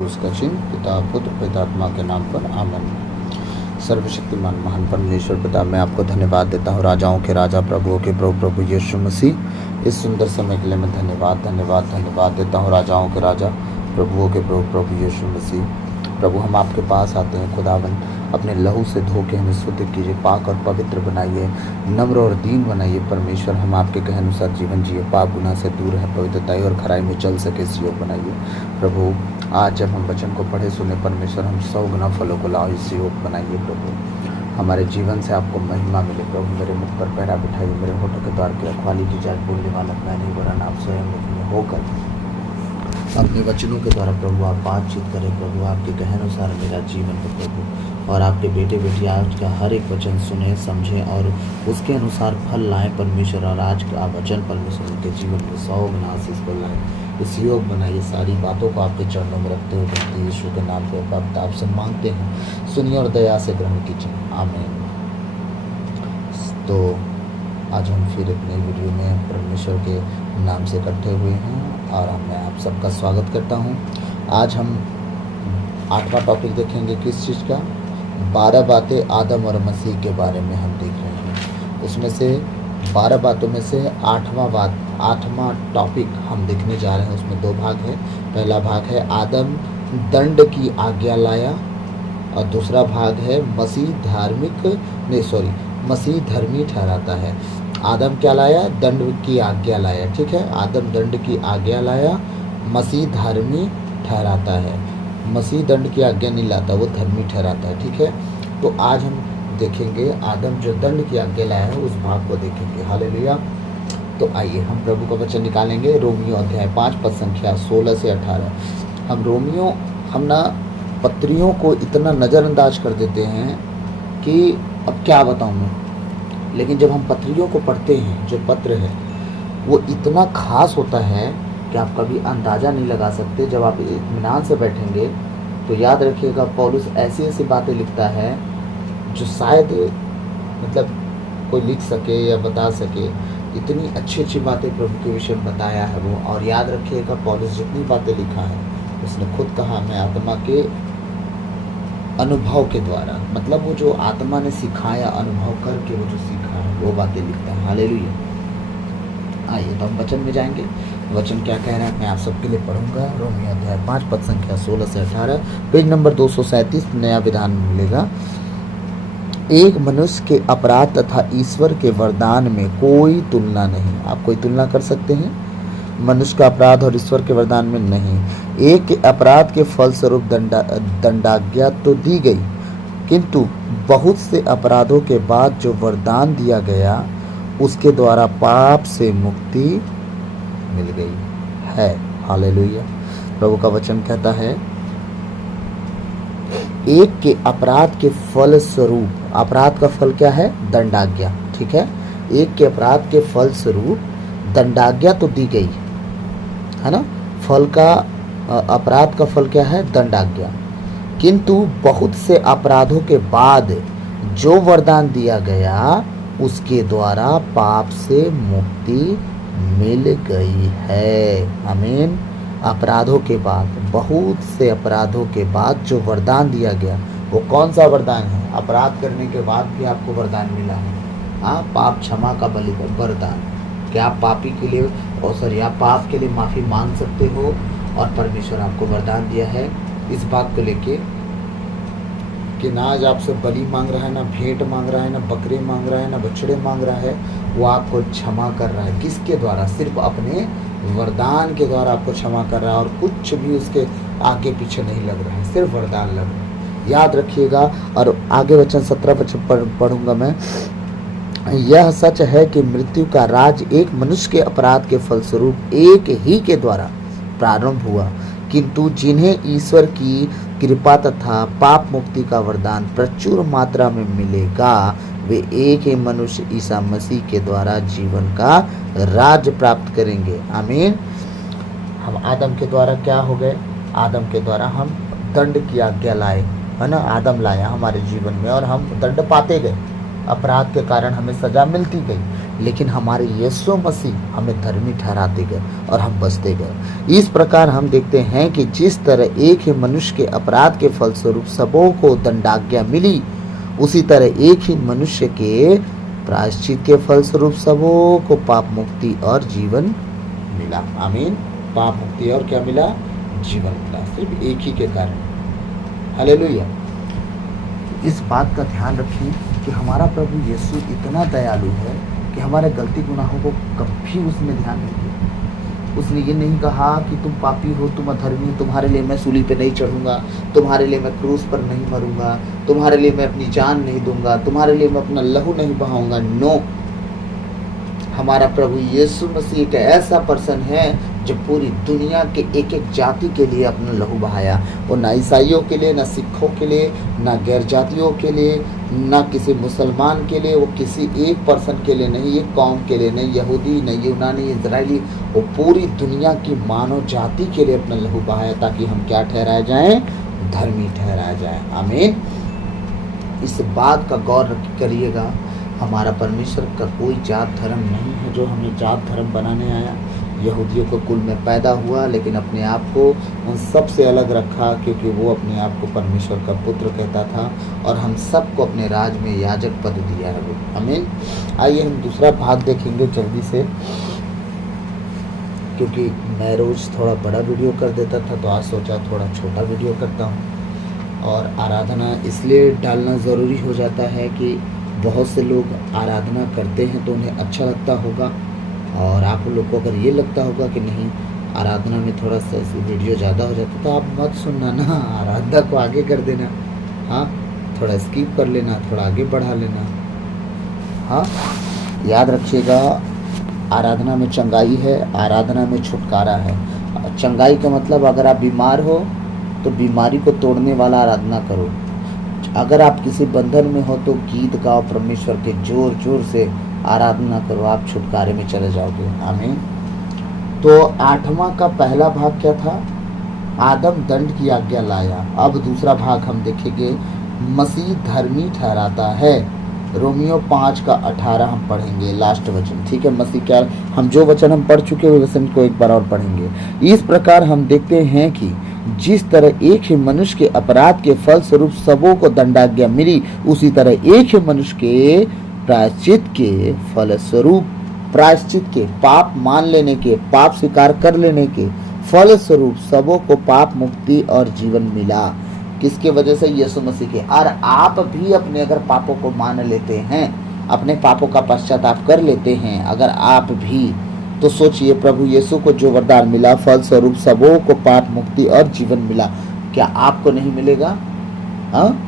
उसका चिन्ह पिता पुत्र पवित्रात्मा के नाम पर आमीन। सर्वशक्तिमान महान परमेश्वर पिता, मैं आपको धन्यवाद देता हूँ। राजाओं के राजा, प्रभुओं के प्रभु, प्रभु यीशु मसीह, इस सुंदर समय के लिए मैं धन्यवाद देता हूँ। राजाओं के राजा, प्रभुओं के प्रभु, प्रभु यीशु मसीह। प्रभु, हम आपके पास आते हैं खुदावन, अपने लहू से धो के हमें शुद्ध कीजिए, पाक और पवित्र बनाइए, नम्र और दीन बनाइए। परमेश्वर, हम आपके कहे अनुसार जीवन जिए, पाप गुनाह से दूर है, पवित्रताई और खराई में चल सके, इस योग बनाइए। प्रभु, आज जब हम वचन को पढ़े सुने, परमेश्वर, हम 100 गुना फलों को लाओ, इस योग बनाइए। प्रभु, हमारे जीवन से आपको महिमा मिले। प्रभु, मेरे मुख पर पैरा बिठाइए, मेरे होठों के द्वार की रखवाली की जाए। बोलने वाला मैं नहीं, वरन आप स्वयं में होकर अपने वचनों के द्वारा प्रभु आप बातचीत करें। प्रभु, आपके कहे अनुसार मेरा जीवन हो प्रभु, और आपके बेटे बेटी आज का हर एक वचन सुने, समझें और उसके अनुसार फल लाएं परमेश्वर। और आज का वचन परमेश्वर उनके जीवन में 100 गुना आशीष को लाएं, इस योग बनाइए। सारी बातों को आपके चरणों में रखते हुए यीशु के नाम पे आपसे मांगते हैं, सुनिए और दया से ग्रहण कीजिए, आमीन। तो आज हम फिर एक नई वीडियो में परमेश्वर के नाम से इकट्ठे हुए हैं और मैं आप सबका स्वागत करता हूं। आज हम 8वां टॉपिक देखेंगे। किस चीज़ का? 12 बातें आदम और मसीह के बारे में हम देख रहे हैं। उसमें से 12 बातों में से 8वां टॉपिक हम देखने जा रहे हैं। उसमें 2 भाग है। पहला भाग है आदम दंड की आज्ञा लाया, और दूसरा भाग है मसीह धर्मी ठहराता है। आदम क्या लाया? दंड की आज्ञा लाया, ठीक है। आदम दंड की आज्ञा लाया, मसीह धर्मी ठहराता है। मसीह दंड की आज्ञा नहीं लाता, वो धर्मी ठहराता है, ठीक है। तो आज हम देखेंगे आदम जो दंड की आज्ञा लाया है, उस भाग को देखेंगे। हालेलुया। तो आइए हम प्रभु का वचन निकालेंगे। रोमियो अध्याय 5 पद संख्या 16 से 18। हम ना पत्रियों को इतना नज़रअंदाज कर देते हैं कि अब क्या बताऊं मैं, लेकिन जब हम पत्रियों को पढ़ते हैं, जो पत्र है वो इतना खास होता है कि आप कभी अंदाज़ा नहीं लगा सकते। जब आप इत्मीनान से बैठेंगे तो याद रखिएगा, पौलुस ऐसी ऐसी बातें लिखता है जो शायद मतलब कोई लिख सके या बता सके। इतनी अच्छी अच्छी बातें प्रभु के विषय में बताया है वो। और याद रखिएगा, पौलुस जितनी बातें लिखा है उसने खुद कहा, मैं आत्मा के अनुभव के द्वारा, मतलब वो जो आत्मा ने सिखाया, अनुभव करके वो जो सीखा है वो बातें लिखता है। हालेलुया। आइए तो हम वचन में जाएंगे। वचन क्या कह रहा है मैं आप सबके लिए पढ़ूंगा। रोमियो अध्याय 5 पद संख्या 16 से 18, पेज नंबर 237, नया विधान मिलेगा। एक मनुष्य के अपराध तथा ईश्वर के वरदान में कोई तुलना नहीं। आप कोई तुलना कर सकते हैं? मनुष्य का अपराध और ईश्वर के वरदान में नहीं। एक के अपराध के फलस्वरूप दंडाज्ञा तो दी गई, किंतु बहुत से अपराधों के बाद जो वरदान दिया गया उसके द्वारा पाप से मुक्ति मिल गई है। हालेलुया। प्रभु का वचन कहता है, एक के अपराध के फल स्वरूप, अपराध का फल क्या है? दंडाज्ञा, ठीक है। एक के अपराध के फल स्वरूप दंडाज्ञा तो दी गई है ना। फल का अपराध का फल क्या है? दंडाज्ञा। किंतु बहुत से अपराधों के बाद जो वरदान दिया गया उसके द्वारा पाप से मुक्ति मिल गई है। आमीन। अपराधों के बाद, बहुत से अपराधों के बाद जो वरदान दिया गया, वो कौन सा वरदान है? अपराध करने के बाद भी आपको वरदान मिला है। हाँ, पाप क्षमा का वरदान। क्या आप पापी के लिए आप पाप के लिए माफ़ी मांग सकते हो, और परमेश्वर आपको वरदान दिया है इस बात को लेके कि ना आज आपसे बलि मांग रहा है, ना भेंट मांग रहा है, ना बकरे मांग रहा है, ना बछड़े मांग रहा है, वो आपको क्षमा कर रहा है। किसके द्वारा? सिर्फ अपने वरदान के द्वारा आपको क्षमा कर रहा है, और कुछ भी उसके आगे पीछे नहीं लग रहा है, सिर्फ वरदान लग रहा है। याद रखिएगा। और आगे वचन 17 वचन पढ़ूंगा मैं। यह सच है कि मृत्यु का राज एक मनुष्य के अपराध के फलस्वरूप एक ही के द्वारा प्रारंभ हुआ, किंतु जिन्हें ईश्वर की कृपा तथा पाप मुक्ति का वरदान प्रचुर मात्रा में मिलेगा, वे एक ही मनुष्य ईसा मसीह के द्वारा जीवन का राज प्राप्त करेंगे। आमीन। हम आदम के द्वारा क्या हो गए? आदम के द्वारा हम दंड की आज्ञा लाए, है ना। आदम लाया हमारे जीवन में और हम दंड पाते गए। अपराध के कारण हमें सजा मिलती गई, लेकिन हमारे यीशु मसीह हमें धर्मी ठहराते गए और हम बचते गए। इस प्रकार हम देखते हैं कि जिस तरह एक ही मनुष्य के अपराध के फलस्वरूप सबों को दंडाज्ञा मिली, उसी तरह एक ही मनुष्य के प्रायश्चित के फलस्वरूप सबों को पाप मुक्ति और जीवन मिला। आमीन। पाप मुक्ति और क्या मिला? जीवन मिला, सिर्फ एक ही के कारण। हालेलुया। इस बात का ध्यान रखिए कि हमारा प्रभु यीशु इतना दयालु है कि हमारे गलती गुनाहों को कभी उसने ध्यान नहीं दिया। उसने ये नहीं कहा कि तुम पापी हो, तुम अधर्मी हो, तुम्हारे लिए मैं सूली पे नहीं चढ़ूंगा, तुम्हारे लिए मैं क्रूस पर नहीं मरूंगा, तुम्हारे लिए मैं अपनी जान नहीं दूंगा, तुम्हारे लिए मैं अपना लहू नहीं बहाऊंगा। नो, हमारा प्रभु यीशु मसीह एक ऐसा पर्सन है जो पूरी दुनिया के एक एक जाति के लिए अपना लहू बहाया। वो ना ईसाइयों के लिए, ना सिखों के लिए, ना गैर जातियों के लिए, ना किसी मुसलमान के लिए, वो किसी एक पर्सन के लिए नहीं, एक कौम के लिए नहीं, यहूदी नहीं, यूनानी, इजरायली, वो पूरी दुनिया की मानव जाति के लिए अपना लहू बहाया ताकि हम क्या ठहराए जाएं? धर्मी ठहराए जाएं। आमीन। इस बात का गौर करिएगा, हमारा परमेश्वर का कोई जात धर्म नहीं है जो हमें जात धर्म बनाने आया। यहूदियों को कुल में पैदा हुआ, लेकिन अपने आप को उन सब से अलग रखा क्योंकि वो अपने आप को परमेश्वर का पुत्र कहता था, और हम सबको अपने राज में याजक पद दिया है वो। आमीन। आइए हम दूसरा भाग देखेंगे जल्दी से, क्योंकि मैं रोज़ थोड़ा बड़ा वीडियो कर देता था, तो आज सोचा थोड़ा छोटा वीडियो करता हूँ। और आराधना इसलिए डालना ज़रूरी हो जाता है कि बहुत से लोग आराधना करते हैं तो उन्हें अच्छा लगता होगा, और आप लोग को अगर ये लगता होगा कि नहीं आराधना में थोड़ा सा वीडियो ज़्यादा हो जाता तो आप मत सुनना ना, आराधना को आगे कर देना। हाँ, थोड़ा स्किप कर लेना, थोड़ा आगे बढ़ा लेना। हाँ, याद रखिएगा, आराधना में चंगाई है, आराधना में छुटकारा है। चंगाई का मतलब अगर आप बीमार हो तो बीमारी को तोड़ने वाला आराधना करो। अगर आप किसी बंधन में हो तो गीत गाओ, परमेश्वर के जोर जोर से आराधना करो, आप छुटकारे में चले जाओगे। आमीन। तो 8वां का पहला भाग क्या था? आदम दंड की आज्ञा लाया। अब दूसरा भाग हम देखेंगे, मसीह धर्मी ठहराता है। रोमियो 5 का 18 हम पढ़ेंगे, लास्ट वचन। ठीक है, मसीह क्या, हम जो वचन हम पढ़ चुके हैं वचन को एक बार और पढ़ेंगे। इस प्रकार हम देखते हैं कि जिस तरह एक ही मनुष्य के अपराध के फल स्वरूप सबों को दंडाज्ञा मिली, उसी तरह एक ही मनुष्य के प्रायश्चित के फल स्वरूप, प्रायश्चित के, पाप मान लेने के, पाप स्वीकार कर लेने के फल स्वरूप सबों को पाप मुक्ति और जीवन मिला। किसके वजह से? यीशु मसीह के। और आप भी अपने अगर पापों को मान लेते हैं, अपने पापों का पश्चाताप कर लेते हैं अगर आप भी, तो सोचिए प्रभु यीशु को जो वरदान मिला, फल स्वरूप सबों को पाप मुक्ति और जीवन मिला, क्या आपको नहीं मिलेगा? हाँ,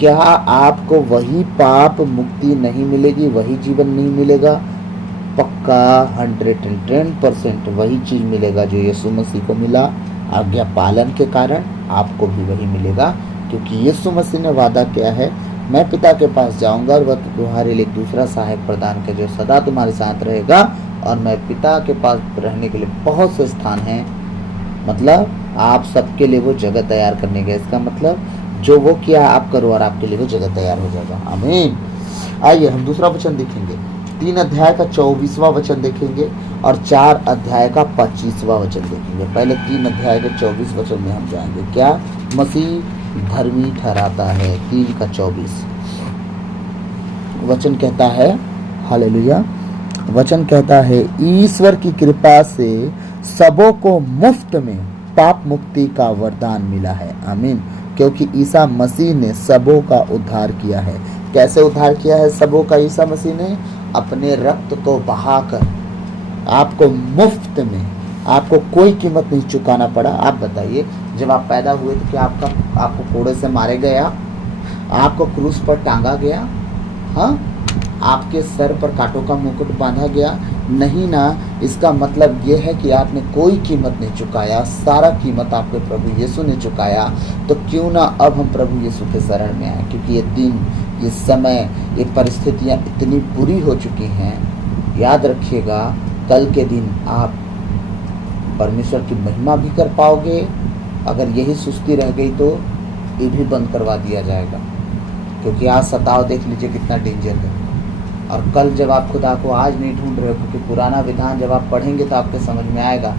क्या आपको वही पाप मुक्ति नहीं मिलेगी, वही जीवन नहीं मिलेगा? पक्का 110% वही चीज मिलेगा जो यीशु मसीह को मिला। आज्ञा पालन के कारण आपको भी वही मिलेगा, क्योंकि यीशु मसीह ने वादा किया है, मैं पिता के पास जाऊंगा और वह तुम्हारे लिए एक दूसरा सहायक प्रदान कर जो सदा तुम्हारे साथ रहेगा, और मैं पिता के पास रहने के लिए बहुत से स्थान हैं। मतलब आप सबके लिए वो जगह तैयार करने गए। इसका मतलब जो वो किया आप करो और आपके लिए वो जगह तैयार हो जाएगा। आमीन। आइए हम दूसरा वचन देखेंगे, 3 अध्याय का 24वां वचन देखेंगे और 4 अध्याय का 25वां वचन देखेंगे। पहले 3 अध्याय के 24 वचन में हम जाएंगे। क्या? मसीह धर्मी ठहराता है। 3 का 24 वचन कहता है, हालेलुया, वचन कहता है, ईश्वर की कृपा से सबों को मुफ्त में पाप मुक्ति का वरदान मिला है। आमीन। क्योंकि ईसा मसीह ने सबों का उद्धार किया है। कैसे उद्धार किया है सबों का? ईसा मसीह ने अपने रक्त को बहाकर आपको मुफ्त में, आपको कोई कीमत नहीं चुकाना पड़ा। आप बताइए, जब आप पैदा हुए तो क्या आपको कोड़े से मारे गया? आपको क्रूस पर टांगा गया? हाँ, आपके सर पर कांटों का मुकुट बांधा गया? नहीं ना। इसका मतलब ये है कि आपने कोई कीमत नहीं चुकाया, सारा कीमत आपके प्रभु यीशु ने चुकाया। तो क्यों ना अब हम प्रभु यीशु के शरण में आए, क्योंकि ये दिन, ये समय, ये परिस्थितियाँ इतनी बुरी हो चुकी हैं। याद रखिएगा, कल के दिन आप परमेश्वर की महिमा भी कर पाओगे। अगर यही सुस्ती रह गई तो ये भी बंद करवा दिया जाएगा, क्योंकि आज सताव देख लीजिए कितना डेंजर है। और कल जब आप खुदा को आज नहीं ढूंढ रहे हो, क्योंकि पुराना विधान जब आप पढ़ेंगे तो आपके समझ में आएगा,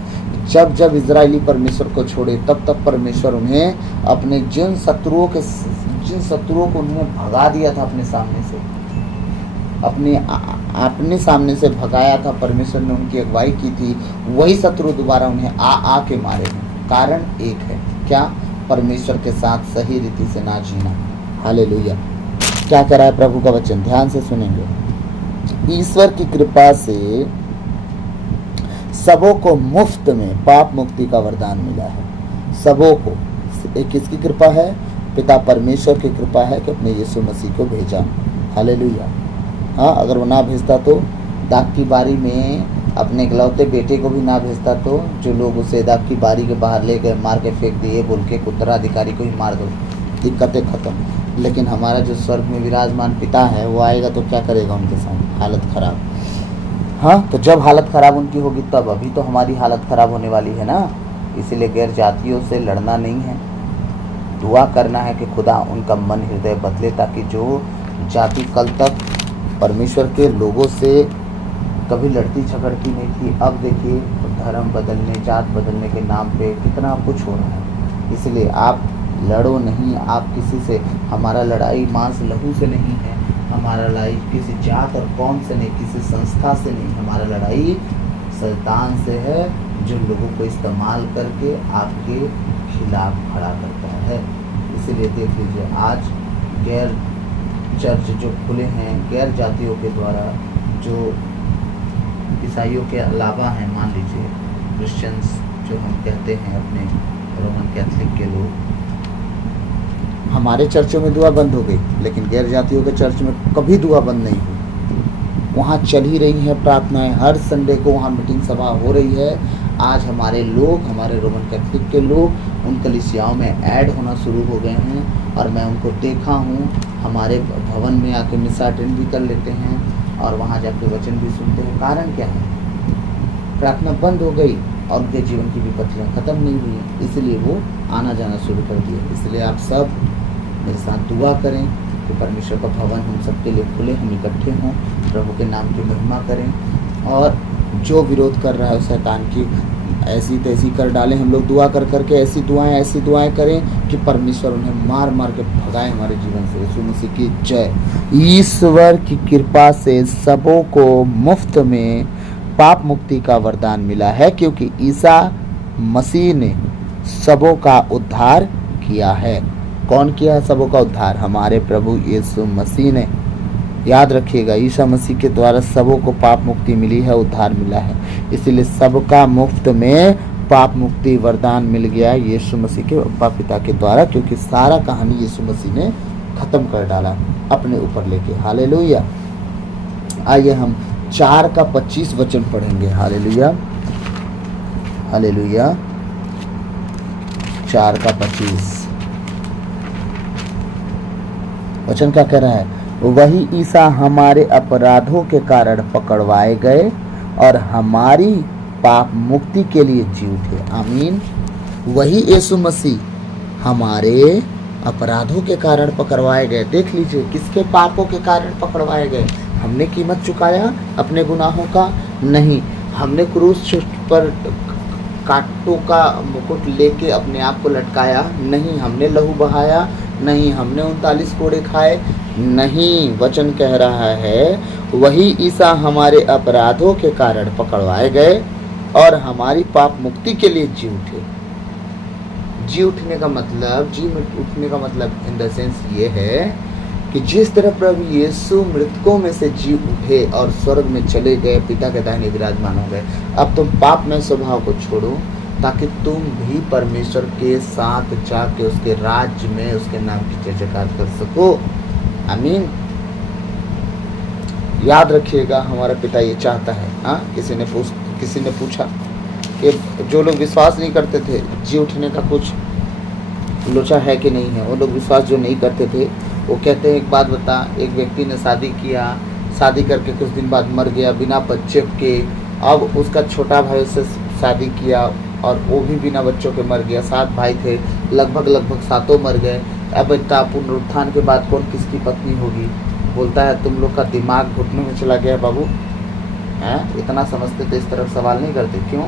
जब जब इजरायली परमेश्वर को छोड़े तब तब परमेश्वर उन्हें अपने जिन शत्रुओं को उन्होंने भगा दिया था अपने सामने से, अपने सामने से भगाया था, परमेश्वर ने उनकी अगुवाई की थी, वही शत्रु दोबारा उन्हें आ के मारे हैं। कारण एक है, क्या? परमेश्वर के साथ सही रीति से ना जीना। हालेलुया। क्या कह रहा है प्रभु का वचन? ध्यान से सुनेंगे। ईश्वर की कृपा से सबों को मुफ्त में पाप मुक्ति का वरदान मिला है। सबों को। किसकी कृपा है? पिता परमेश्वर की कृपा है कि अपने यीशु मसीह को भेजा। हालेलुया। हाँ, अगर वो ना भेजता तो, दाग की बारी में अपने इकलौते बेटे को भी ना भेजता तो, जो लोग उसे दाग की बारी के बाहर ले गए, मार के फेंक दिए, बोल के उत्तराधिकारी को ही मार दो, दिक्कतें खत्म। लेकिन हमारा जो स्वर्ग में विराजमान पिता है वो आएगा तो क्या करेगा उनके साथ? हालत खराब। हाँ, तो जब हालत खराब उनकी होगी तब, अभी तो हमारी हालत खराब होने वाली है ना। इसीलिए गैर जातियों से लड़ना नहीं है, दुआ करना है कि खुदा उनका मन हृदय बदले, ताकि जो जाति कल तक परमेश्वर के लोगों से कभी लड़ती झगड़ती नहीं थी, अब देखिए धर्म बदलने, जात बदलने के नाम पे कितना कुछ हो रहा है। इसलिए आप लड़ो नहीं, आप किसी से, हमारा लड़ाई मांस लहू से नहीं है, हमारा लड़ाई किसी जात और कौम से नहीं, किसी संस्था से नहीं, हमारा लड़ाई शैतान से है, जो लोगों को इस्तेमाल करके आपके खिलाफ खड़ा करता है। इसीलिए देख लीजिए, आज गैर चर्च जो खुले हैं गैर जातियों के द्वारा, जो ईसाइयों के अलावा हैं, मान लीजिए क्रिश्चियंस जो हम कहते हैं, अपने रोमन कैथलिक के लोग, हमारे चर्चों में दुआ बंद हो गई, लेकिन गैर जातियों के चर्च में कभी दुआ बंद नहीं हुई। वहाँ चल ही रही हैं प्रार्थनाएं, हर संडे को वहाँ मीटिंग सभा हो रही है। आज हमारे लोग, हमारे रोमन कैथलिक के लोग उन कलीसियाओं में ऐड होना शुरू हो गए हैं, और मैं उनको देखा हूँ, हमारे भवन में आके मिसा अटेंड भी कर लेते हैं और वहाँ जाके वचन भी सुनते हैं। कारण क्या है? प्रार्थना बंद हो गई और उनके जीवन की विपत्तियाँ खत्म नहीं हुई, इसलिए वो आना जाना शुरू कर दिए। इसलिए आप सब मेरे साथ दुआ करें कि परमेश्वर का भवन हम सबके लिए खुले, हम इकट्ठे हों, प्रभु के नाम की महिमा करें, और जो विरोध कर रहा है शैतान की ऐसी तैसी कर डालें। हम लोग दुआ कर करके ऐसी दुआएं करें कि परमेश्वर उन्हें मार मार के भगाए हमारे जीवन से। यीशु मसीह की जय। ईश्वर की कृपा से सबों को मुफ्त में पाप मुक्ति का वरदान मिला है, क्योंकि ईसा मसीह ने सबों का उद्धार किया है। कौन किया है सबों का उद्धार? हमारे प्रभु यीशु मसीह ने। याद रखिएगा, ईसा मसीह के द्वारा सबों को पाप मुक्ति मिली है, उद्धार मिला है। इसीलिए सबका मुफ्त में पाप मुक्ति वरदान मिल गया यीशु मसीह के पिता के द्वारा, क्योंकि सारा कहानी यीशु मसीह ने खत्म कर डाला अपने ऊपर लेके। हालेलुया। आइए हम 4:25 वचन पढ़ेंगे। Hallelujah, hallelujah. 4:25 वचन क्या कह रहा है? वही ईसा हमारे अपराधों के कारण पकड़वाए गए और हमारी पाप मुक्ति के लिए जी उठे। आमीन। वही यीशु मसीह हमारे अपराधों के कारण पकड़वाए गए। देख लीजिए, किसके पापों के कारण पकड़वाए गए? हमने कीमत चुकाया अपने गुनाहों का? नहीं। हमने क्रूस पर कांटों का मुकुट लेके अपने आप को लटकाया? नहीं। हमने लहू बहाया? नहीं। हमने 39 कोड़े खाए? नहीं। वचन कह रहा है वही ईसा हमारे अपराधों के कारण पकड़वाए गए और हमारी पाप मुक्ति के लिए जी उठे। जी उठने का मतलब इन द सेंस ये है कि जिस तरह प्रभु यीशु मृतकों में से जी उठे और स्वर्ग में चले गए, पिता के दाहिने विराजमान हो गए, अब तुम पाप में स्वभाव को छोड़ो, ताकि तुम भी परमेश्वर के साथ जाके उसके राज्य में उसके नाम की जय जयकार कर सको। आमीन। याद रखिएगा, हमारा पिता ये चाहता है। हाँ, किसी ने पूछा कि जो लोग विश्वास नहीं करते थे जी उठने का कुछ लोचा है कि नहीं है। वो लोग विश्वास जो नहीं करते थे वो कहते हैं, एक बात बता, एक व्यक्ति ने शादी किया, शादी करके कुछ दिन बाद मर गया बिना बच्चे के। अब उसका छोटा भाई उससे शादी किया और वो भी बिना बच्चों के मर गया। 7 भाई थे, लगभग 7 मर गए। अब इतना पुनरुत्थान के बाद कौन किसकी पत्नी होगी? बोलता है तुम लोग का दिमाग घुटनों में चला गया बाबू, हैं इतना समझते तो इस तरफ सवाल नहीं करते। क्यों?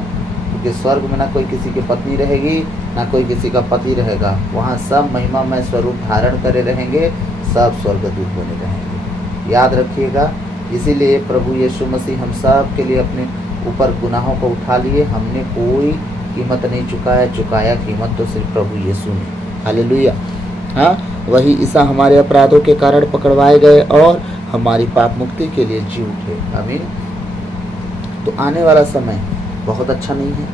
क्योंकि स्वर्ग में ना कोई किसी की पत्नी रहेगी, ना कोई किसी का पति रहेगा। वहाँ सब महिमामय स्वरूप धारण करे रहेंगे, सब स्वर्गदूत बने रहेंगे। याद रखिएगा। इसीलिए प्रभु यीशु मसीह हम सब के लिए अपने ऊपर गुनाहों को उठा लिए। हमने कोई कीमत नहीं चुकाया, चुकाया कीमत तो सिर्फ प्रभु यीशु ने। हालेलुया। हाँ, वही ईसा हमारे अपराधों के कारण पकड़वाए गए और हमारी पाप मुक्ति के लिए जी उठे। आमीन। तो आने वाला समय बहुत अच्छा नहीं है,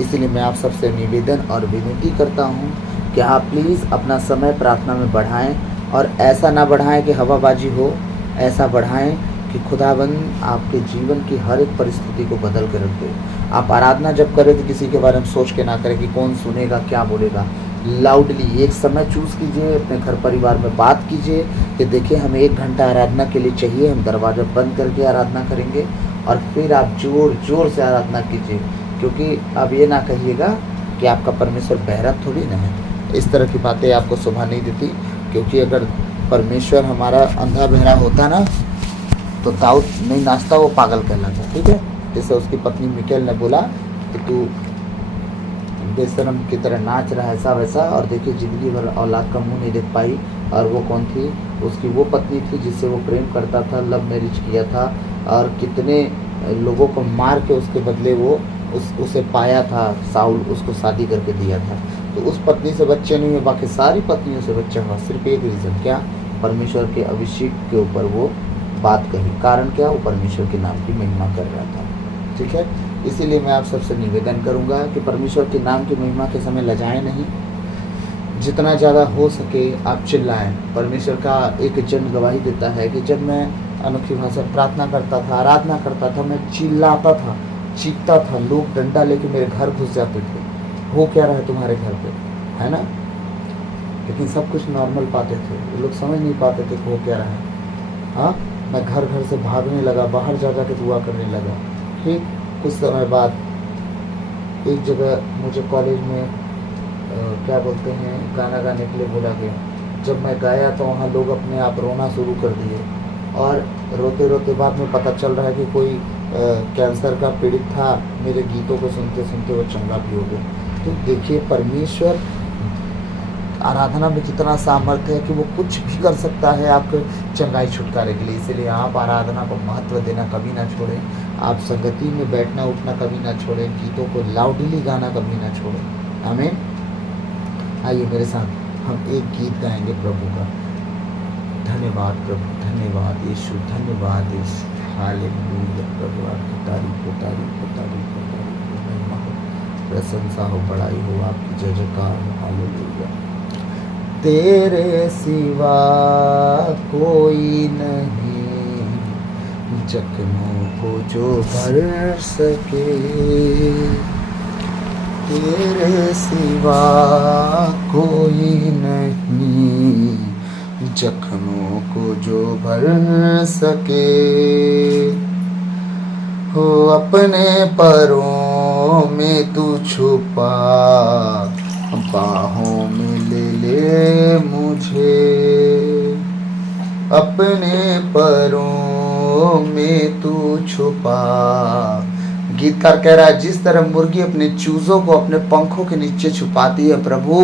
इसलिए मैं आप सबसे निवेदन और विनती करता हूँ कि आप प्लीज़ अपना समय प्रार्थना में बढ़ाएं, और ऐसा ना बढ़ाएं कि हवाबाजी हो, ऐसा बढ़ाएं कि खुदाबंद आपके जीवन की हर एक परिस्थिति को बदल कर रख दे। आप आराधना जब करें तो किसी के बारे में सोच के ना करें कि कौन सुनेगा, क्या बोलेगा। लाउडली एक समय चूज़ कीजिए, अपने घर परिवार में बात कीजिए कि देखिए हमें 1 घंटा आराधना के लिए चाहिए, हम दरवाज़ा बंद करके आराधना करेंगे, और फिर आप ज़ोर ज़ोर से आराधना कीजिए। क्योंकि अब ये ना कहिएगा कि आपका परमेश्वर बहरा थोड़ी ना है। इस तरह की बातें आपको शोभा नहीं देती, क्योंकि अगर परमेश्वर हमारा अंधा बहरा होता ना तो दाऊद नहीं नाचता, वो पागल कहलाता। ठीक है, जैसे उसकी पत्नी मिकेल ने बोला कि तू बेशरम की तरह नाच रहा है, ऐसा वैसा, और देखिए ज़िंदगी भर औलाद का मुंह नहीं देख पाई। और वो कौन थी? उसकी वो पत्नी थी जिससे वो प्रेम करता था, लव मैरिज किया था, और कितने लोगों को मार के उसके बदले वो उसे पाया था। साउल उसको शादी करके दिया था। तो उस पत्नी से बच्चे नहीं हुए, बाकी सारी पत्नियों से बच्चा हुआ। सिर्फ एक रीज़न, क्या? परमेश्वर के अभिषेक के ऊपर वो बात कही। कारण क्या? वो परमेश्वर के नाम की महिमा कर रहा था। ठीक है, इसीलिए मैं आप सबसे निवेदन करूंगा कि परमेश्वर के नाम की महिमा के समय लजाएं नहीं। जितना ज़्यादा हो सके आप चिल्लाएं। परमेश्वर का एक जन गवाही देता है कि जब मैं अनोखी भाषा प्रार्थना करता था, आराधना करता था, मैं चिल्लाता था, चीखता था, लोग डंडा लेके मेरे घर घुस जाते थे। हो क्या रहा है तुम्हारे घर पे, है ना? लेकिन सब कुछ नॉर्मल पाते थे, वो लोग समझ नहीं पाते थे कि हो क्या रहा है। हाँ, मैं घर घर से भागने लगा, बाहर जा के दुआ करने लगा। फिर कुछ समय बाद एक जगह मुझे कॉलेज में क्या बोलते हैं, गाना गाने के लिए बोला गया। जब मैं गाया तो वहाँ लोग अपने आप रोना शुरू कर दिए, और रोते रोते बाद में पता चल रहा है कि कोई कैंसर का पीड़ित था। मेरे गीतों को सुनते सुनते वो चंगा भी हो गया। तो देखिए परमेश्वर आराधना में कितना सामर्थ्य है कि वो कुछ भी कर सकता है आपके चंगाई छुटकारे के लिए। इसलिए आप आराधना को महत्व देना कभी ना छोड़ें। आप संगति में बैठना उठना कभी ना छोड़ें। गीतों को लाउडली गाना कभी ना छोड़ें। आमीन। आइए मेरे साथ हम एक गीत गाएंगे प्रभु का। धन्यवाद प्रभु, धन्यवाद यीशु, धन्यवाद यीशु। हालेलुया। प्रभु आपकी तारीफ हो, तारीफ हो, तारीफ हो, तारीफ हो, महिमा हो, प्रशंसा हो, बड़ाई हो, आपकी जय जयकार हो। हालेलुया। तेरे सिवा कोई नहीं जख्मों को जो भर सके, तेरे सिवा कोई नहीं जख्मों को जो भर सके। हो अपने परों में तू छुपा, बाहों में ले मुझे, अपने परों में तू छुपा। गीतकार कह रहा है जिस तरह मुर्गी अपने चूजों को अपने पंखों के नीचे छुपाती है, प्रभु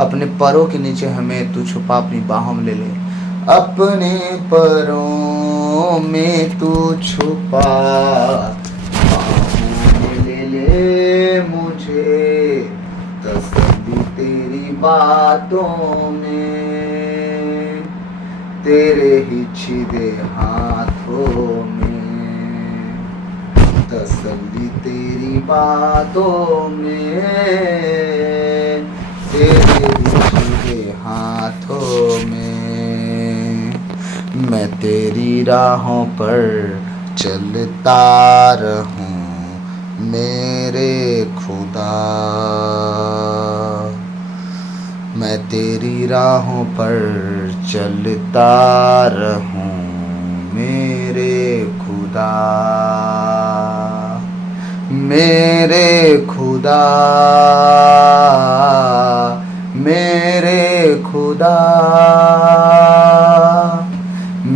अपने परों के नीचे हमें तू छुपा, अपनी बाहों में ले। अपने परों में तू छुपा, बाहों में ले मुझे, तसल्ली तेरी बातों में, तेरे ही छिदे हाथों में, तसल्ली तेरी बातों में, तेरे ही छिदे हाथों में। मैं तेरी राहों पर चलता रहूं मेरे खुदा, मैं तेरी राहों पर चलता रहूं मेरे खुदा, मेरे खुदा, मेरे खुदा,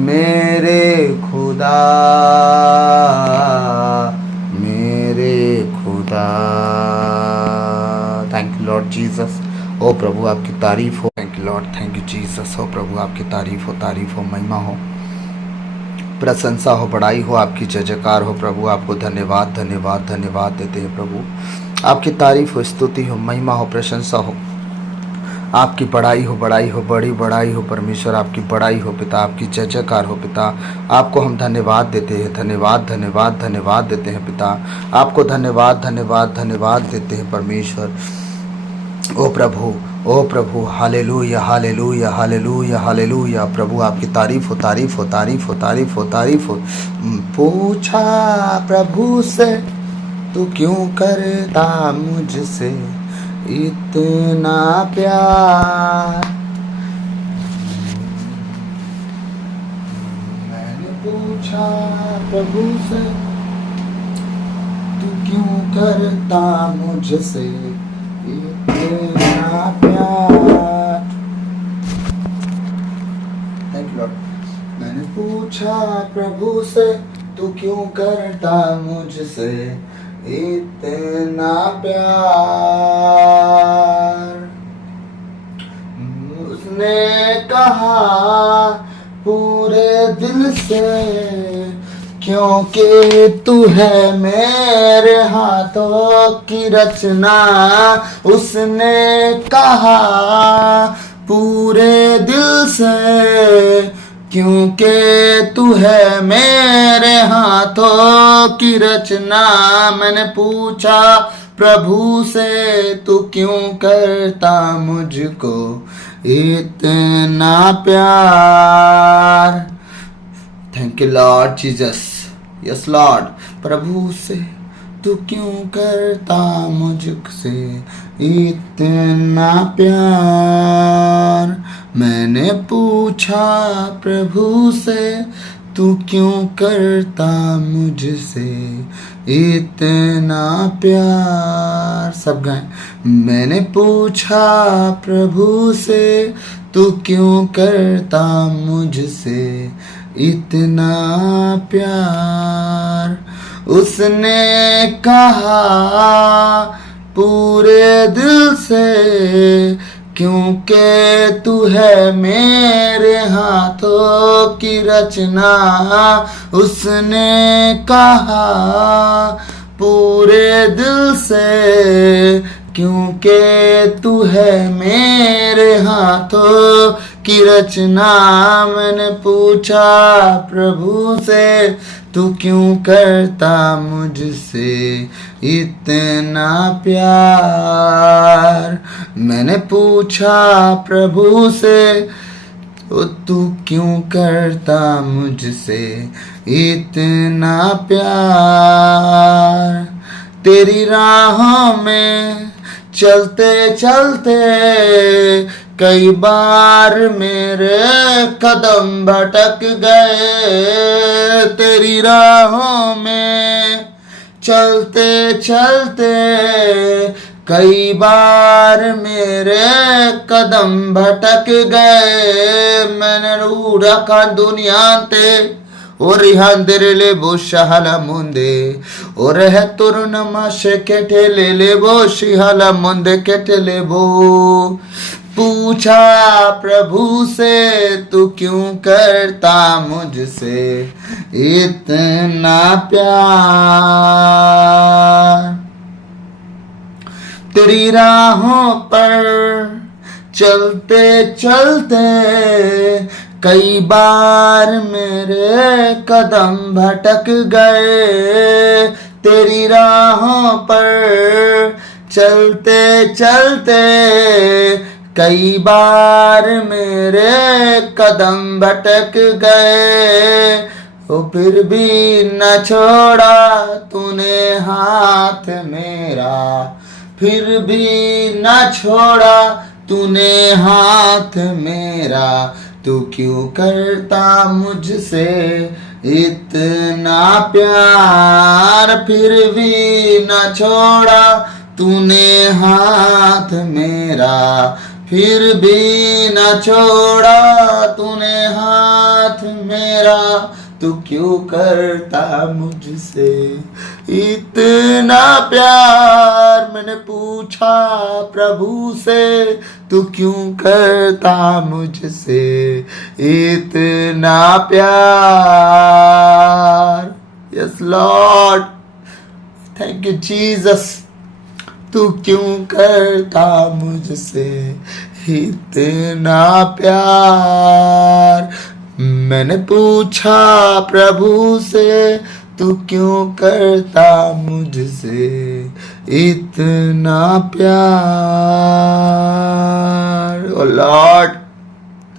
मेरे ओ प्रभु आपकी तारीफ हो। Thank you Lord, thank you Jesus. हो प्रभु आपकी तारीफ हो, महिमा हो, प्रशंसा हो, बड़ाई हो, आपकी जय जयकार हो। प्रभु आपको धन्यवाद धन्यवाद धन्यवाद देते हैं प्रभु। आपकी तारीफ हो, स्तुति हो, महिमा हो, प्रशंसा हो, आपकी बड़ाई हो, बड़ाई हो, बड़ी बड़ाई हो परमेश्वर, आपकी बड़ाई हो पिता, आपकी जय जयकार हो पिता। आपको हम धन्यवाद देते हैं, धन्यवाद धन्यवाद धन्यवाद देते हैं पिता। आपको धन्यवाद धन्यवाद धन्यवाद देते हैं परमेश्वर। ओ प्रभु, हालेलुया हालेलुया हालेलुया हालेलुया। प्रभु आपकी तारीफ हो, तारीफ हो, तारीफ हो, तारीफ हो, तारीफ हो। पूछा प्रभु से तू क्यों करता मुझसे इतना प्यार। मैंने पूछा प्रभु से तू क्यों करता मुझसे इतना प्यार। Thank you Lord. मैंने पूछा प्रभु से तू क्यों करता मुझसे इतना प्यार। उसने कहा पूरे दिल से क्योंकि तू है मेरे हाथों की रचना। उसने कहा पूरे दिल से क्योंकि तू है मेरे हाथों की रचना। मैंने पूछा प्रभु से तू क्यों करता मुझको इतना प्यार। Thank you Lord Jesus. Yes Lord. प्रभु से तू क्यों करता मुझसे इतना प्यार। मैंने पूछा प्रभु से तू क्यों करता मुझसे इतना प्यार। सब गाएं। मैंने पूछा प्रभु से तू क्यों करता मुझसे इतना प्यार। उसने कहा पूरे दिल से क्योंकि तू है मेरे हाथों की रचना। उसने कहा पूरे दिल से क्योंकि तू है मेरे हाथों की रचना। मैंने पूछा प्रभु से तू क्यों करता मुझसे इतना प्यार। मैंने पूछा प्रभु से तू क्यों करता मुझसे इतना प्यार। तेरी राहों में चलते चलते कई बार मेरे कदम भटक गए। तेरी राहों में चलते चलते कई बार मेरे कदम भटक गए। मैंने रूढ़ा का दुनिया ते और रिहांदेरे बो शहाला मुंदे और है तुरुनमा से केटेले ले बो शिहाला मुंदे केटेले बो। पूछा प्रभु से तू क्यों करता मुझसे इतना प्यार। तेरी राहों पर चलते चलते कई बार मेरे कदम भटक गए। तेरी राहों पर चलते चलते कई बार मेरे कदम भटक गए। ओ फिर भी न छोड़ा तूने हाथ मेरा। फिर भी न छोड़ा तूने हाथ मेरा। तू क्यों करता मुझसे इतना प्यार। फिर भी न छोड़ा तूने हाथ मेरा। फिर भी न छोड़ा तूने हाथ मेरा। तू क्यों करता मुझसे इतना प्यार। मैंने पूछा प्रभु से तू क्यों करता मुझसे इतना प्यार। Yes Lord, thank you Jesus. तू क्यों करता मुझसे इतना प्यार। मैंने पूछा प्रभु से तू क्यों करता मुझसे इतना प्यार। ओ लॉर्ड,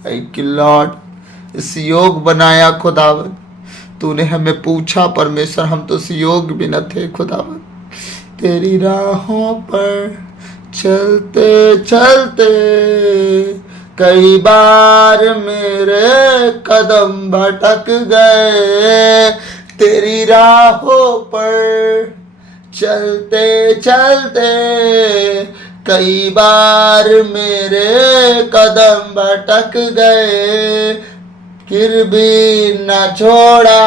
थैंक यू लॉर्ड। इस योग बनाया खुदावन, तूने हमें पूछा परमेश्वर, हम तो इस योग भी न थे खुदावन। तेरी राहों पर चलते चलते कई बार मेरे कदम भटक गए। तेरी राहों पर चलते चलते कई बार मेरे कदम भटक गए। फिर भी न छोड़ा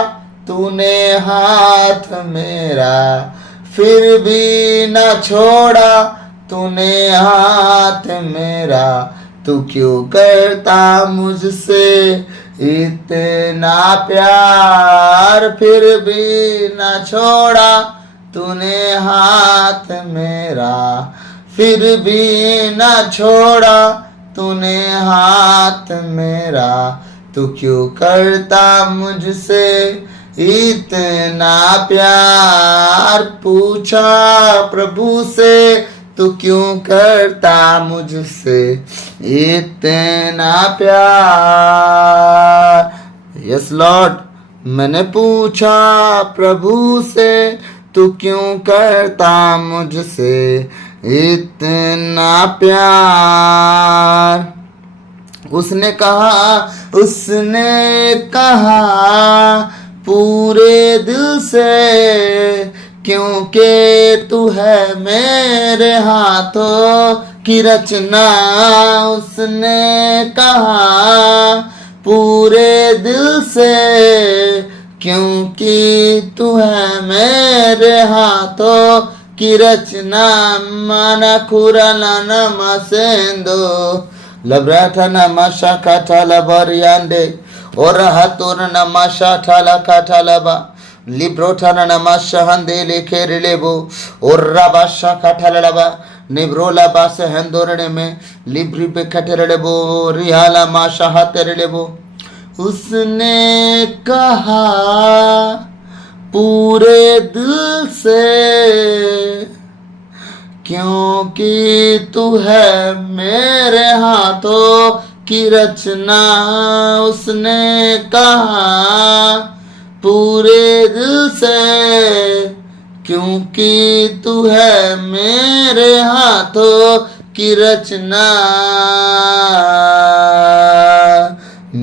तूने हाथ मेरा, फिर भी न छोड़ा तूने हाथ मेरा। तू क्यों करता मुझसे इतना प्यार। फिर भी न छोड़ा तूने हाथ मेरा, फिर भी न छोड़ा तूने हाथ मेरा। तू क्यों करता मुझसे इतना प्यार। पूछा प्रभु से तू क्यों करता मुझसे इतना प्यार। यस लॉर्ड, मैंने पूछा प्रभु से तू क्यों करता मुझसे इतना प्यार। उसने कहा पूरे दिल से, क्योंकि तू है मेरे हाथों की रचना। उसने कहा पूरे दिल से, क्योंकि तू है मेरे हाथों की रचना। माना खुराना नमसेंदो लब्राथा नमशा काठाला बरियांडे और हाथोर नमशा ठाला काठालाबा लिब्रोठाना नमशा हंदे लेखे रिलेबो और राबाशा काठालाबा निब्रोला बास हंदोरने में लिब्री पे कटरेबो रिहाला माशा हातेरेबो। उसने कहा पूरे दिल से, क्योंकि तू है मेरे हाथों की रचना। उसने कहा पूरे दिल से, क्योंकि तू है मेरे हाथों की रचना।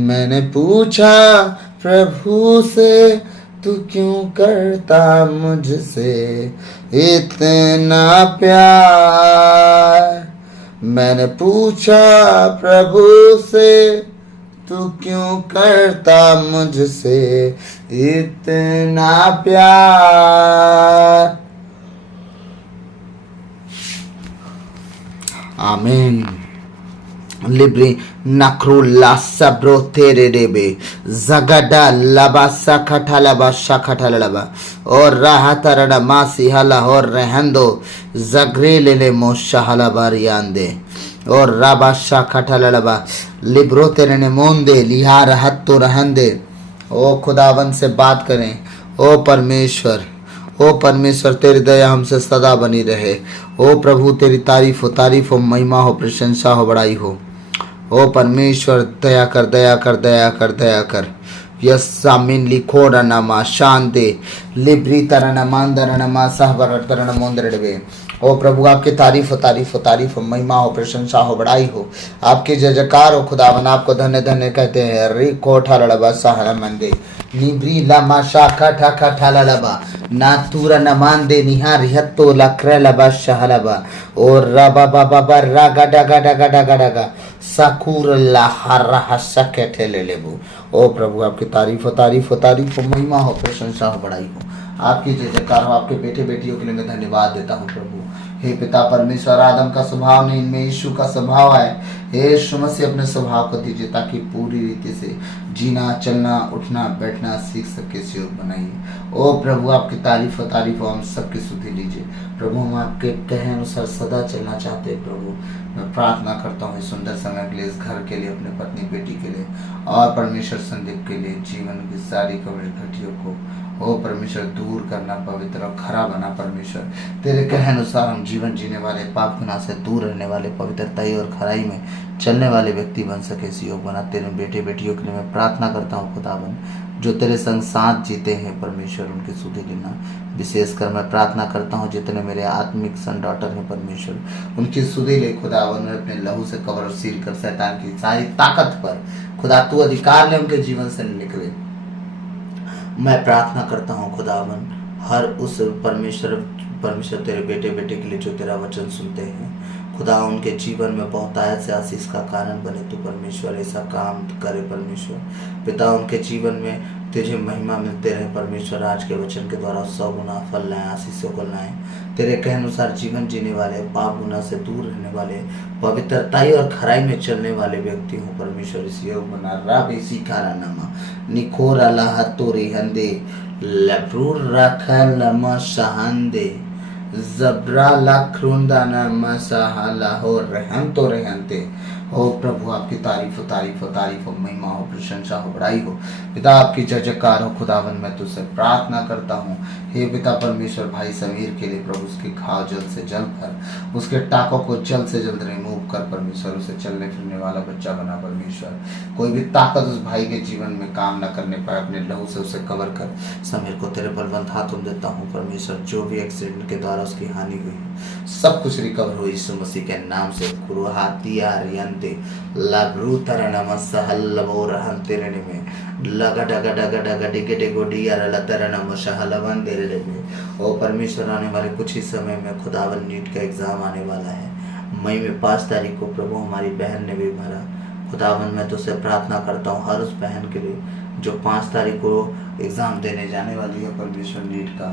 मैंने पूछा प्रभु से तू क्यों करता मुझसे इतना प्यार। मैंने पूछा प्रभु से तू क्यों करता मुझसे इतना प्यार। आमीन। लिब्री नक्रुला सबरो तेरे रेबे जगडा लबा सखटा लबा शकटा लबा और राहतरड़ा मासी हला और रहंदो जगरे ले मोशहला बारियांदे और राबा शकटा लबा लिब्रो तेरे ने मोंदे लिहार हत्तो रहंदे। ओ खुदावन से बात करें। ओ परमेश्वर, ओ परमेश्वर तेरी दया हमसे सदा बनी रहे। ओ प्रभु तेरी तारीफ हो, महिमा हो, प्रशंसा हो, बड़ाई हो। ओ परमेश्वर दया कर, दया कर, दया कर, दया कर। यस सामिन लिखो नमा शांति लिब्री तरन मांदरन मा सहबर तरन मोंदरडवे ओ प्रभु आपकी तारीफ हो, तारीफ हो, तारीफ हो, महिमा हो, प्रशंसा हो, बड़ाई हो, आपकी जय जयकार हो खुदावन। आपको धन्य धन्य कहते हैं। री कोठा लड़बा सहारा मंदे निब्री लमा शाखा ठाखा ठाला लबा नातूरा नमान दे निहा रिहत्तो लक्र लबा शहलबा और रबा बाबा बा रागा डगा डगा डगा डगा साकुर लहरा हस्सा के ले लेबू। ओ प्रभु आपकी तारीफ हो, तारीफ हो, तारीफ हो, महिमा हो, प्रशंसा हो, बड़ाई हो, आपकी जय जयकार हो। आपके बेटे बेटियों के लिए मैं धन्यवाद देता हूँ प्रभु। हे पिता परमेश्वर, आदम का स्वभाव नहीं, इनमें यीशु का स्वभाव है। हे यीशु मसीह अपने स्वभाव को दीजिए ताकि पूरी रीति से जीना, चलना, उठना, बैठना सीख सके, इस योग बनाइए। ओ प्रभु आपकी तारीफ हो, तारीफ हो, हम सबकी सुधि लीजिए प्रभु। हम आपके कहे अनुसार सदा चलना चाहते हैं प्रभु। मैं प्रार्थना करता हूँ इस सुंदर समय के लिए, इस घर के लिए, अपने पत्नी बेटी के लिए और परमेश्वर संदीप के लिए, जीवन की सारी कवच घटियों को ओ परमेश्वर दूर करना, पवित्र और खरा बना परमेश्वर। तेरे कहे अनुसार हम जीवन जीने वाले, पाप गुनाह से दूर रहने वाले, पवित्रताई और खराई में चलने वाले व्यक्ति बन सके, इस योग बना। तेरे बेटे बेटियों के लिए मैं प्रार्थना करता हूँ खुदावन, जो तेरे संग साथ जीते हैं परमेश्वर, उनकी सुधि लेना। विशेषकर मैं प्रार्थना करता हूँ जितने मेरे आत्मिक सन डॉटर हैं परमेश्वर, उनकी सुधि ले खुदावन। अपने लहू से कवर और सील कर शैतान की सारी ताकत पर खुदा तू अधिकार ले, उनके जीवन से निकले। मैं प्रार्थना करता हूँ खुदावन, हर उस परमेश्वर तेरे बेटे बेटे के लिए जो तेरा वचन सुनते हैं खुदा, उनके जीवन में बहुतायत से आशीष का कारण बने तू परमेश्वर। ऐसा काम करे परमेश्वर पिता, उनके जीवन में तुझे महिमा मिलते रहे परमेश्वर। आज के वचन के द्वारा 100 गुना फल लाएं, आशीषों को लाएं। तेरे कहे अनुसार जीवन जीने वाले, पाप गुना से दूर रहने वाले, पवित्रताई और खराई में चलने वाले व्यक्ति हूँ परमेश्वर। इस योग बना राब इसी खारा नमा निखोर अल्लाह तोरी हंदे लब्रूर रखा लमा शहांदे जबरा लाखरुंदा नामा सहाला हो रहम तो रहते हो प्रभु। आपकी तारीफ हो, तारीफ हो, तारीफ हो, महिमा हो, प्रशंसा हो, बड़ाई हो पिता। आपकी जय जयकार हो खुदावन। मैं तुझसे प्रार्थना करता हूँ हे पिता परमेश्वर, भाई समीर के लिए प्रभु, उसकी घाव जल्द से जल्द भर, उसके टाकों को जल्द से जल्द रिमूव कर परमेश्वर। उसे चलने फिरने वाला बच्चा बना परमेश्वर। कोई भी ताकत उस भाई के जीवन में काम न करने पाए, अपने लहू से उसे कवर कर। समीर को तेरे बलवंत हाथों देता हूँ परमेश्वर। जो भी एक्सीडेंट के द्वारा उसकी हानि हुई, सब कुछ रिकवर हो यीशु मसीह के नाम से। कुरुहातिया रियंते लब्रू तरनम सहल्लबो रहंते रहने में लगा डगा डगा डगा डिगे डिगो डिया लतरनम सहलवन दे रहे में। ओ परमेश्वर, आने वाले कुछ ही समय में खुदावन नीट का एग्जाम आने वाला है। मई में 5 तारीख को प्रभु हमारी बहन ने भी भरा खुदावन। मैं तुझसे प्रार्थना करता हूँ हर उस बहन के लिए जो 5 तारीख को एग्जाम देने जाने वाली है परमेश्वर नीट का।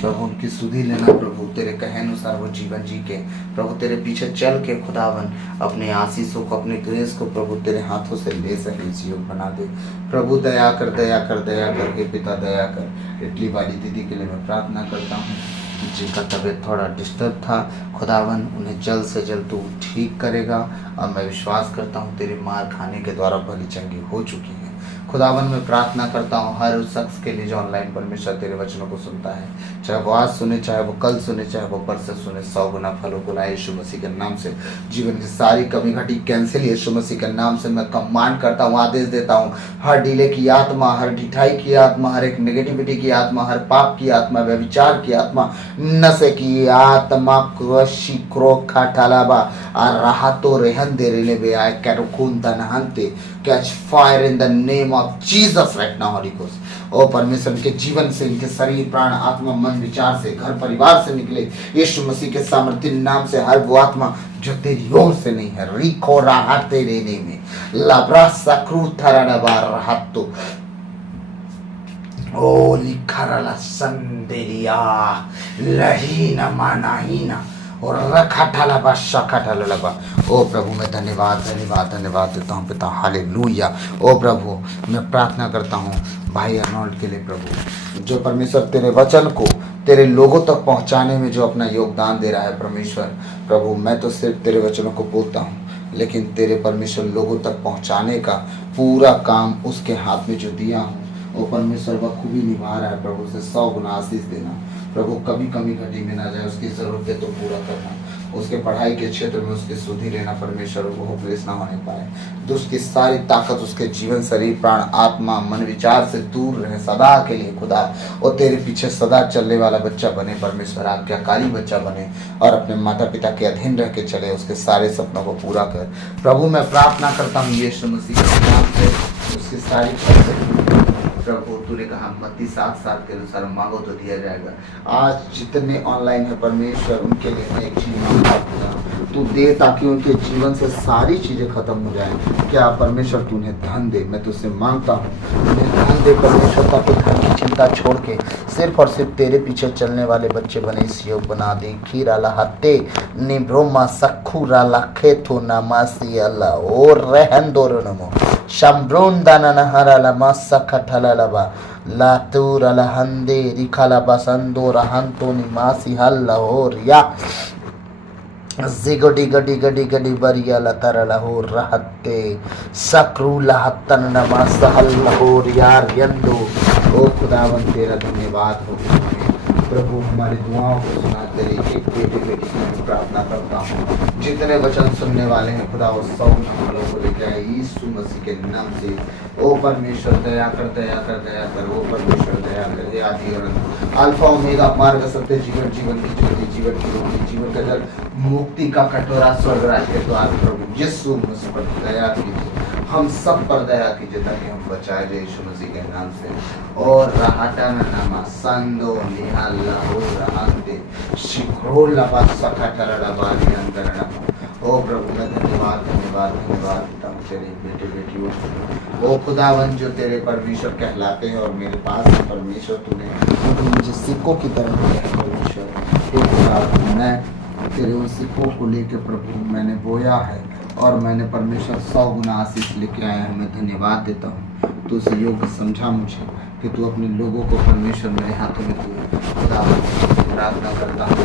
प्रभु उनकी सुधि लेना प्रभु, तेरे कहे अनुसार वो जीवन जी के प्रभु तेरे पीछे चल के खुदावन अपने आशीषों को, अपने ग्रेस को प्रभु तेरे हाथों से ले सके, इस योग बना दे प्रभु। दया कर, दया कर, दया कर हे पिता, दया कर। इटली वाली दीदी के लिए मैं प्रार्थना करता हूँ जिनका तबीयत थोड़ा डिस्टर्ब था खुदावन, उन्हें जल्द से जल्द तू ठीक करेगा। और मैं विश्वास करता हूँ तेरे मार खाने के द्वारा भली चंगी हो चुकी है खुदावन। मैं प्रार्थना करता हूँ हर उस शख्स के लिए जो ऑनलाइन परमेश्वर तेरे वचनों को सुनता है, चाहे वो आज सुने, चाहे वो कल सुने, चाहे वो परसों सुने, 100 गुना फलों को लाए यीशु मसीह के नाम से। जीवन की सारी कमी घटी कैंसिल यीशु मसीह के नाम से मैं कमांड करता हूँ, आदेश देता हूँ। हर डिले की आत्मा, हर ढिठाई की आत्मा, हर एक नेगेटिविटी की आत्मा, हर पाप की आत्मा, व्यभिचार की आत्मा, नशे की आत्मा, क्रशी क्रोखा ठालाबा राहतो रेहन दे रेले बे आय कैरुकुन तनहंते catch fire in the name of Jesus right now holy ghost. ओ परमेश्वर, इनके जीवन से, इनके शरीर, प्राण, आत्मा, मन, विचार से, घर परिवार से निकले यीशु मसीह के सामर्थ्य नाम से हर वो आत्मा जो तेरी ओर से नहीं है, रिको राहत तेरे में लबरा सक्रू थरनबार राहतो ओ लिखरला संदेरिया लहीना मानाहीना और रखा ठाला बादशाह ठाला लबा। ओ प्रभु मैं धन्यवाद धन्यवाद धन्यवाद देता हूँ पिता, हालेलुया। ओ प्रभु मैं प्रार्थना करता हूँ भाई अर्नोल्ड के लिए प्रभु, जो परमेश्वर तेरे वचन को तेरे लोगों तक पहुँचाने में जो अपना योगदान दे रहा है परमेश्वर। प्रभु मैं तो सिर्फ तेरे वचनों को बोलता हूँ, लेकिन तेरे परमेश्वर लोगों तक पहुँचाने का पूरा काम उसके हाथ में जो दिया हूँ वो परमेश्वर बखूबी निभा रहा है प्रभु। से 100 गुना आशीष देना प्रभु, कभी कमी घटी में ना जाए, उसकी ज़रूरतें तो पूरा करना उसके पढ़ाई के क्षेत्र में उसकी सुधि लेना परमेश्वर वो होपलेस ना होने पाए। दुष्ट की सारी ताकत उसके जीवन, शरीर, प्राण, आत्मा, मन, विचार से दूर रहे सदा के लिए खुदा। और तेरे पीछे सदा चलने वाला बच्चा बने परमेश्वर, आज्ञाकारी बच्चा बने और अपने माता पिता के अधीन रह के चले, उसके सारे सपनों को पूरा कर। प्रभु मैं प्रार्थना करता हूँ यीशु मसीह के नाम से, उसकी सारी प्रभु तूने कहा मत्ती 7:7 के अनुसार मांगो तो दिया जाएगा। आज जितने ऑनलाइन है परमेश्वर, उनके लिए मैं एक चीज मांगता हूँ, तू दे ताकि उनके जीवन से सारी चीजें खत्म हो जाएं। क्या परमेश्वर तू उन्हें धन दे, मैं तुझसे मांगता हूँ उन्हें धन दे परमेश्वर, ताकि धन की चिंता छोड़ के सिर्फ और सिर्फ तेरे पीछे चलने वाले बच्चे बने। इस योग बना दे खीरा लहते निब्रोमा सखुरा लखेथो नमासी अल्लाह और रहन दो नमो शम्ब्रोन दाना नहरा लमा सखठला लबा लातूर अलहंदे रिखला बसंदो रहंतो निमासी हल्ला हो रिया जिगडी गडी गडी गडी बरिया लतर लहो रहते सक्रू लहतन नमा सहल लहो रिया रियंदो। ओ खुदावन तेरा धन्यवाद हो प्रभु, हमारी दुआओं को सुना। तेरे एक बेटे बेटी की प्रार्थना करता हूँ, जितने वचन सुनने वाले हैं खुदा वो 100 लोगों को लेकर आए यीशु मसीह के नाम से। ओ परमेश्वर दया कर, दया कर, दया कर। ओ परमेश्वर दया कर, हे आदि और अंत, अल्फा ओमेगा, मार्ग, सत्य, जीवन, जीवन की ज्योति, जीवन की रोटी, जीवन का जल, मुक्ति का कटोरा, स्वर्ग राज्य के द्वार। प्रभु यीशु मसीह पर दया कीजिए, हम सब पर दया कीजिए ताकि हम बचाए जाए यीशु मसीह के नाम से। और राहटा नामा संदो निहल्ला हो रहते शिखरो लबा सखटर लबा नियंत्रण। ओ प्रभु मैं धन्यवाद धन्यवाद धन्यवाद देता हूँ तेरे बेटे बेटियों को। ओ खुदावन जो तेरे परमेश्वर कहलाते हैं और मेरे पास है परमेश्वर, तूने मुझे सिक्कों की तरह दिया है परमेश्वर। मैं तेरे उन सिक्कों को लेकर प्रभु मैंने बोया है और मैंने परमेश्वर 100 गुना आशीष लेके आया है। मैं धन्यवाद देता हूँ, तू उस योग समझा मुझे कि तू अपने लोगों को परमेश्वर मेरे हाथों में तू खुदा प्रार्थना करता हूँ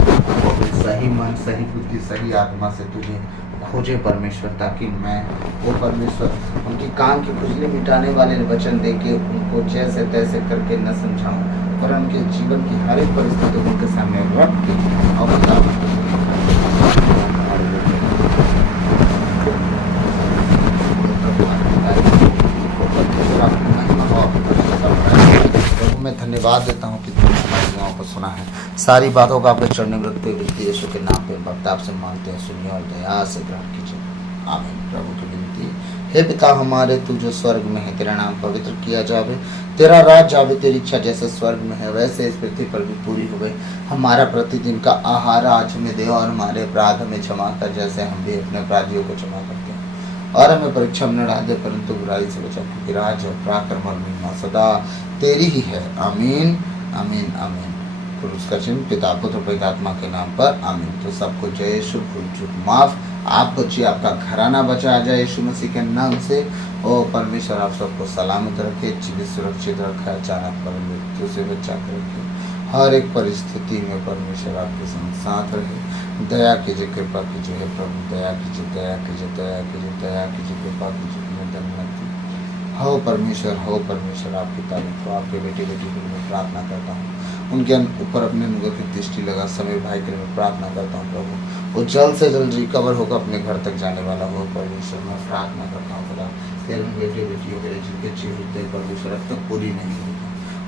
वो अपने सही मन, सही बुद्धि, सही आत्मा से तुझे खोजे परमेश्वर, ताकि मैं वो परमेश्वर उनकी कान की खुजली मिटाने वाले वचन दे के उनको जैसे तैसे करके न समझाऊँ, पर उनके जीवन की हर एक परिस्थिति उनके सामने रख के और मैं धन्यवाद देता हूँ कि तुमने हमारी दुआओं को सुना है। सारी बातों का आपके चरणों में रखते हुए यीशु के नाम पे भक्त आपसे मांगते हैं, सुनिए और दया से ग्रहण कीजिए। आमीन। प्रभु की विनती, हे पिता हमारे तू जो स्वर्ग में है, तेरा नाम पवित्र किया जावे, तेरा राज आवे, तेरी इच्छा जैसे स्वर्ग में है वैसे इस पृथ्वी पर भी पूरी हो गई। हमारा प्रतिदिन का आहार आज हमें दे और हमारे अपराध हमें क्षमा कर जैसे हम भी अपने अपराधियों को क्षमा करते हैं, और हमें परीक्षा में न डाल दे परंतु बुराई से बचा, क्योंकि राज और पराक्रम और महिमा सदा तेरी ही है। आमीन आमीन आमीन। पुरुष का चिन्ह पिता पुत्र पवित्र आत्मा के नाम पर आमीन। तो सबको जय यीशु, भूल चूक माफ, आप बचिए, आपका घराना बचाया जाए यीशु मसीह के नाम से। और परमेश्वर आप सबको सलामत रखे, जीवित सुरक्षित रखे, अचानक पर मृत्यु से बचा कर रखे, हर एक परिस्थिति में परमेश्वर आपके संग साथ रहे। दया कीजिए, कृपा कीजिए, हे प्रभु दया कीजिए, दया कीजिए, दया कीजिए, दया कीजिए, कृपा कीजिए। हो परमेश्वर, हो परमेश्वर, आपकी तारीफ हो। आपके बेटे बेटी के लिए मैं प्रार्थना करता हूँ, उनके ऊपर अपने अनुग्रह की दृष्टि लगा। समीर भाई के लिए मैं प्रार्थना करता हूँ प्रभु, वो जल्द से जल्द रिकवर होकर अपने घर तक जाने वाला हो परमेश्वर। मैं प्रार्थना करता हूँ खुदा, तेरे बेटे बेटियों के लिए जिनके जीवित परमेश्वर अब तक पूरी नहीं हुई,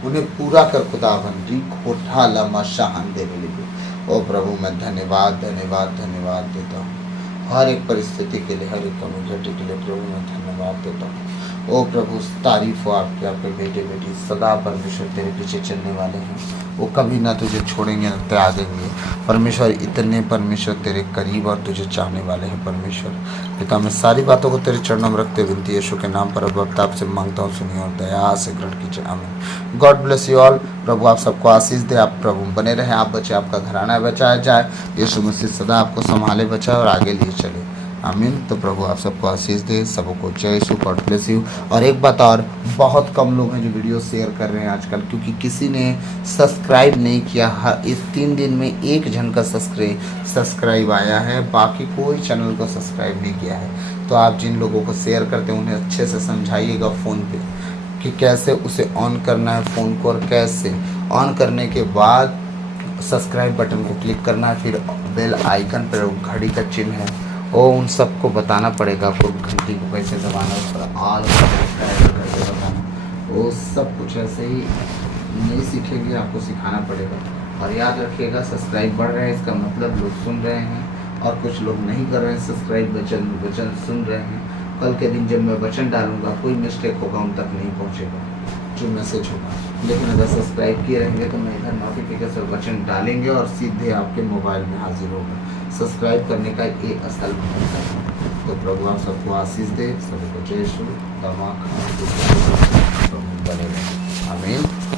उन्हें पूरा कर खुदा बंदी खोटा लमा शाहन दे मिली। ओ प्रभु मैं धन्यवाद धन्यवाद धन्यवाद देता हूँ हर एक परिस्थिति के लिए, हर एक कमी घटी के लिए प्रभु मैं धन्यवाद देता हूँ। ओ प्रभु तारीफ हो आपके, आपके बेटे बेटी सदा परमेश्वर तेरे पीछे चलने वाले हैं, वो कभी ना तुझे छोड़ेंगे ना त्यागेंगे परमेश्वर। इतने परमेश्वर तेरे करीब और तुझे चाहने वाले हैं परमेश्वर। पिता मैं सारी बातों को तेरे चरणों में रखते विनती यीशु के नाम पर अब वक्त आपसे मांगता हूँ, सुनिए और दया से ग्रहण कीजिए। आमीन। God bless you all. प्रभु आप सबको आशीष दे, आप प्रभु बने रहे, आप बचे, आपका घराना बचाया जाए, यीशु मसीह सदा आपको संभाले, बचाए और आगे लिए चले। आमीन। तो प्रभु आप सबको आशीष दे, सबको जय यीशु, गॉड ब्लेस यू। और एक बात और, बहुत कम लोग हैं जो वीडियो शेयर कर रहे हैं आजकल, क्योंकि किसी ने सब्सक्राइब नहीं किया। इस 3 दिन में 1 जन का सब्सक्राइब आया है, बाकी कोई चैनल को सब्सक्राइब नहीं किया है। तो आप जिन लोगों को शेयर करते हैं उन्हें अच्छे से समझाइएगा फ़ोन पे कि कैसे उसे ऑन करना है फ़ोन को, और कैसे ऑन करने के बाद सब्सक्राइब बटन को क्लिक करना है, फिर बेल आइकन पर घड़ी का चिन्ह है वो उन सबको बताना पड़ेगा आपको, घंटी को कैसे दबाना, उस पर ऑल कैसे बताना, वो सब कुछ ऐसे ही नहीं सीखेंगे, आपको सिखाना पड़ेगा। और याद रखिएगा सब्सक्राइब बढ़ रहे हैं इसका मतलब लोग सुन रहे हैं, और कुछ लोग नहीं कर रहे हैं सब्सक्राइब, वचन सुन रहे हैं। कल के दिन जब मैं वचन डालूंगा कोई मिस्टेक होगा उन तक नहीं पहुंचेगा जो मैसेज होगा, लेकिन अगर सब्सक्राइब किए रहेंगे तो मैं इधर नोटिफिकेशन वचन डालेंगे और सीधे आपके मोबाइल में हाजिर होगा। सब्सक्राइब करने का एक असल भूमिका है। तो प्रोग्राम सबको आशीष दे, सबको जय श्री, दमा बने रहे। आमीन।